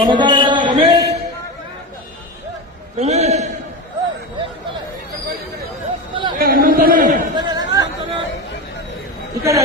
ಸಮುದಾಯದ ರಮೇಶ್ ಈ ಕಡೆ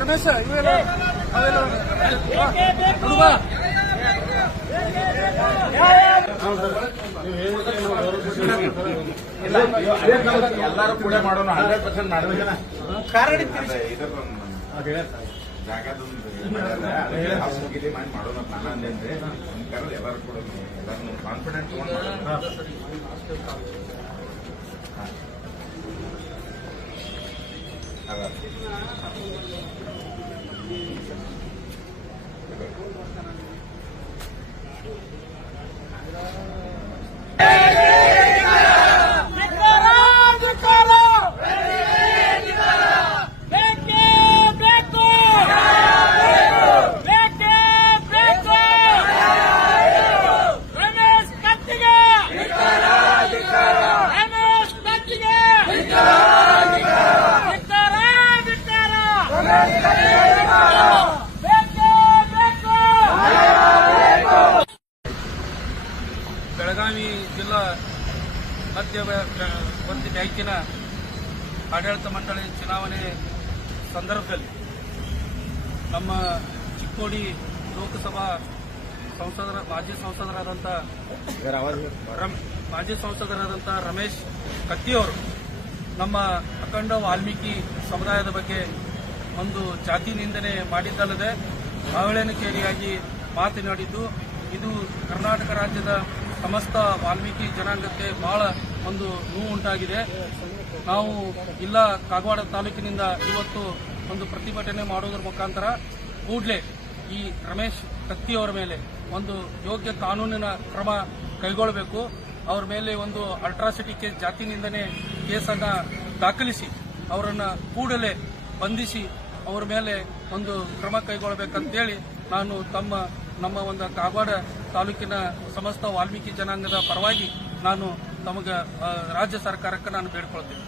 ರಮೇಶ ಇವೆಲ್ಲ ಎಲ್ಲರೂ ಕೂಡ ಮಾಡೋಣ 100% ಮಾಡೋಣ ಕಾರಣ ಜಾಗದಲ್ಲಿ ಮಾಡಿ ಮಾಡೋಣ ಪ್ಲಾನ್ ಅಂದ್ರೆ ಎಲ್ಲರೂ ಕೂಡ ಎಲ್ಲರೂ ಕಾನ್ಫಿಡೆಂಟ್ ಬೆಳಗಾವಿ ಜಿಲ್ಲಾ ಮಧ್ಯವರ್ತಿ ಬ್ಯಾಂಕಿನ ಆಡಳಿತ ಮಂಡಳಿ ಚುನಾವಣೆ ಸಂದರ್ಭದಲ್ಲಿ ನಮ್ಮ ಚಿಕ್ಕೋಡಿ ಲೋಕಸಭಾ ಮಾಜಿ ಸಂಸದರಾದಂಥ ರಮೇಶ್ ಕತ್ತಿಯವರು ನಮ್ಮ ಅಖಂಡ ವಾಲ್ಮೀಕಿ ಸಮುದಾಯದ ಬಗ್ಗೆ ಒಂದು ಜಾತಿ ನಿಂದನೆ ಮಾಡಿದ್ದಲ್ಲದೆ ಅವಹೇಳನಕಾರಿಯಾಗಿ ಮಾತನಾಡಿದ್ದು ಇದು ಕರ್ನಾಟಕ ರಾಜ್ಯದ ಸಮಸ್ತ ವಾಲ್ಮೀಕಿ ಜನಾಂಗಕ್ಕೆ ಬಹಳ ಒಂದು ನೋವು ಉಂಟಾಗಿದೆ. ನಾವು ಇಲ್ಲ ಕಾಗವಾಡ ತಾಲೂಕಿನಿಂದ ಇವತ್ತು ಒಂದು ಪ್ರತಿಭಟನೆ ಮಾಡುವುದರ ಮುಖಾಂತರ ಕೂಡಲೇ ಈ ರಮೇಶ್ ಕತ್ತಿಯವರ ಮೇಲೆ ಒಂದು ಯೋಗ್ಯ ಕಾನೂನಿನ ಕ್ರಮ ಕೈಗೊಳ್ಳಬೇಕು. ಅವರ ಮೇಲೆ ಒಂದು ಅಲ್ಟ್ರಾಸಿಟಿ ಕೇಸ್ ಜಾತಿ ನಿಂದನೆ ಕೇಸನ್ನು ದಾಖಲಿಸಿ ಅವರನ್ನು ಕೂಡಲೇ ಬಂಧಿಸಿ ಅವರ ಮೇಲೆ ಒಂದು ಕ್ರಮ ಕೈಗೊಳ್ಳಬೇಕಂತೇಳಿ ನಾನು ನಮ್ಮ ಒಂದು ಕಾಗವಾಡ ತಾಲೂಕಿನ ಸಮಸ್ತ ವಾಲ್ಮೀಕಿ ಜನಾಂಗದ ಪರವಾಗಿ ನಾನು ತಮಗೆ ರಾಜ್ಯ ಸರ್ಕಾರಕ್ಕೆ ನಾನು ಬೇಡಿಕೊಳ್ತೀನಿ.